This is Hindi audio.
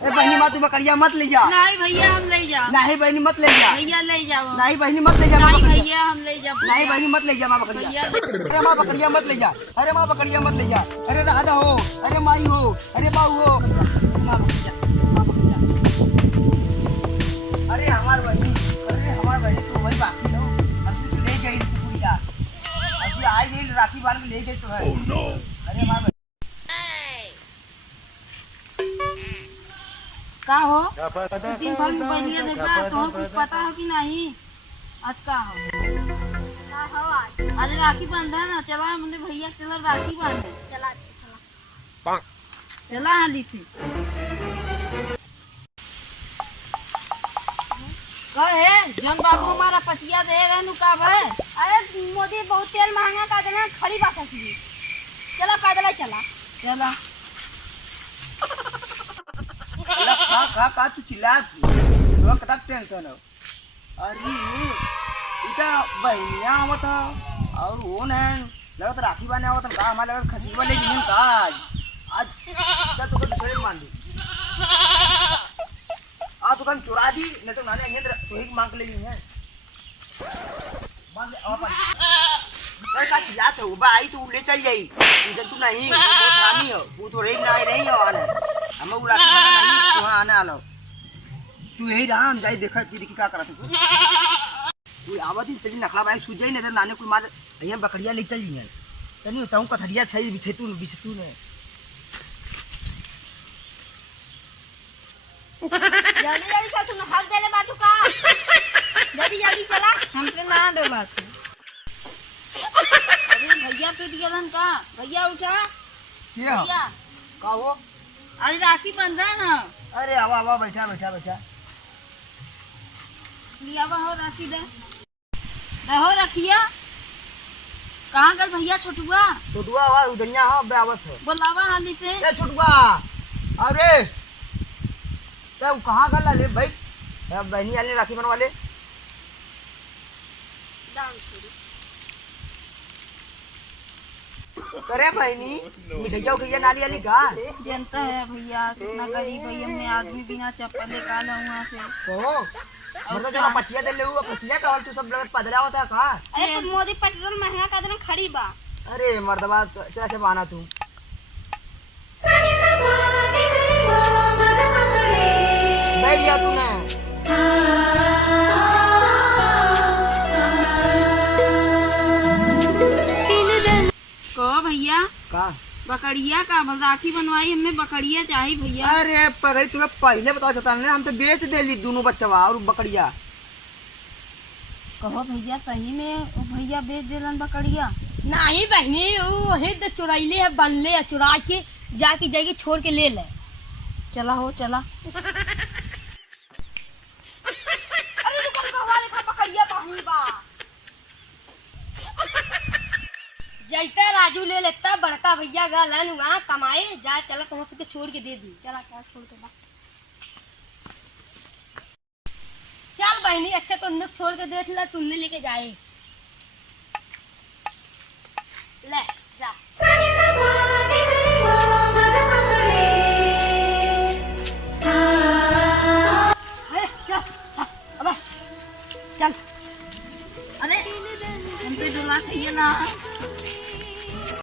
बहनी माँ तू बकरिया मत ले जा। नहीं भैया हम ले जाओ। नहीं बहनी मत ले जा। भैया ले जाओ। नहीं बहनी मत ले जा। नहीं भैया हम ले जाओ। नहीं बहनी मत ले जा माँ बकरिया। अरे माँ बकरिया मत ले जा। अरे माँ बकरिया मत ले जा। अरे राधा हो, अरे माई हो, अरे बाऊ हो। अरे हमार बहनी, अरे हमार बहनी तो वही बाकी हो। अभी तो ले गई पूरिया, अभी आई गई राखी बांध में ले गई तो है। अरे हमार का हो 2-3 फल में बैलिया देखा तो कुछ पता हो कि नहीं आज का हो? आज राखी बांधा ना, चला मुझे भैया चला राखी बांधे। चला हाली थी कहे जन बाबू हमारा पचिया दे रहनु का भाई। अरे मोदी बहुत तेल महंगा कर देना, खड़ी बात है। चला पैदल चला। चला का तू चिल्ला तो कता टेंशन हो। अरे इटा बहनिया आवत और वो न लगत राखी बाने आवत का हमारे लगत खसी वाले दिन का आज का तो दूसरे मान दे आ तो कम चुरा दी नहीं तो नाने अंदर तो ही मांग ले है मान ले अपन अरे का चिल्ला तो बा आई तू ले चल जाई जब तू नहीं बहुत हानि हो वो तो रेग नहीं हो आने हम उड़ा नहीं तू आने आलो तू यही रहा हम जाई देखा दीदी की क्या करा तू आवती तेरी नखला बाई सूझ जाई नहीं नाने कोई मार यहां बकरिया ले चल जी तनी ताऊ कथरिया सही बिछेतू ने जल्दी जल्दी चल, तूने हक देले बाटू का। जल्दी जल्दी चला। हमसे ना दो बात। अरे भैया टूट गलन का भैया उठा क्या भैया का हो आज राखी बंधा ना। अरे आवा आवा बैठा लिया हो राखी दे हो रखिया। कहाँ गल भैया छोटुआ? छोटुआ आवा उधरिया हां बेआवत हो बोलावा हाली से। ए छोटुआ अरे क्या कहाँ गल ले भाई बहनी वाले राखी बनवा ले करे बहनी मिठाइया उठैया नाली वाली का जनता है भैया कितना गरीब है, हमने आदमी बिना चप्पल निकाला हुआ से। कहो मतलब जब पचिया दे ले हुआ पचिया का तू सब लगत पदला होता का। अरे तो मोदी पेट्रोल महंगा कर देना, खड़ी बा। अरे मर्दबा चला से बहाना तू बैठ जा तूने को भैया का बकरिया का राखी बनवाई हमें बकरिया चाहिए भैया। अरे पगड़ी तुम्हें पहले बताओ चाहता ना हम तो बेच देली दोनों बच्चा और बकरिया। कहो भैया सही में भैया बेच देलन बकरिया? नहीं बहनी वो हित चुराइले है, बनले है, चुरा के जाके जाके छोड़ के ले ले। चला हो चला। अरे दुकान का वाले का बकरिया कहीं बा। जैता राजू ले लेता बड़का भैया गलन वहाँ कमाए जा। चला तो उसके छोड़ के दे दी। चला क्या छोड़ के बा। चल बहनी अच्छा तो उन्हें छोड़ के देख ला, तुमने लेके जाए ले जा।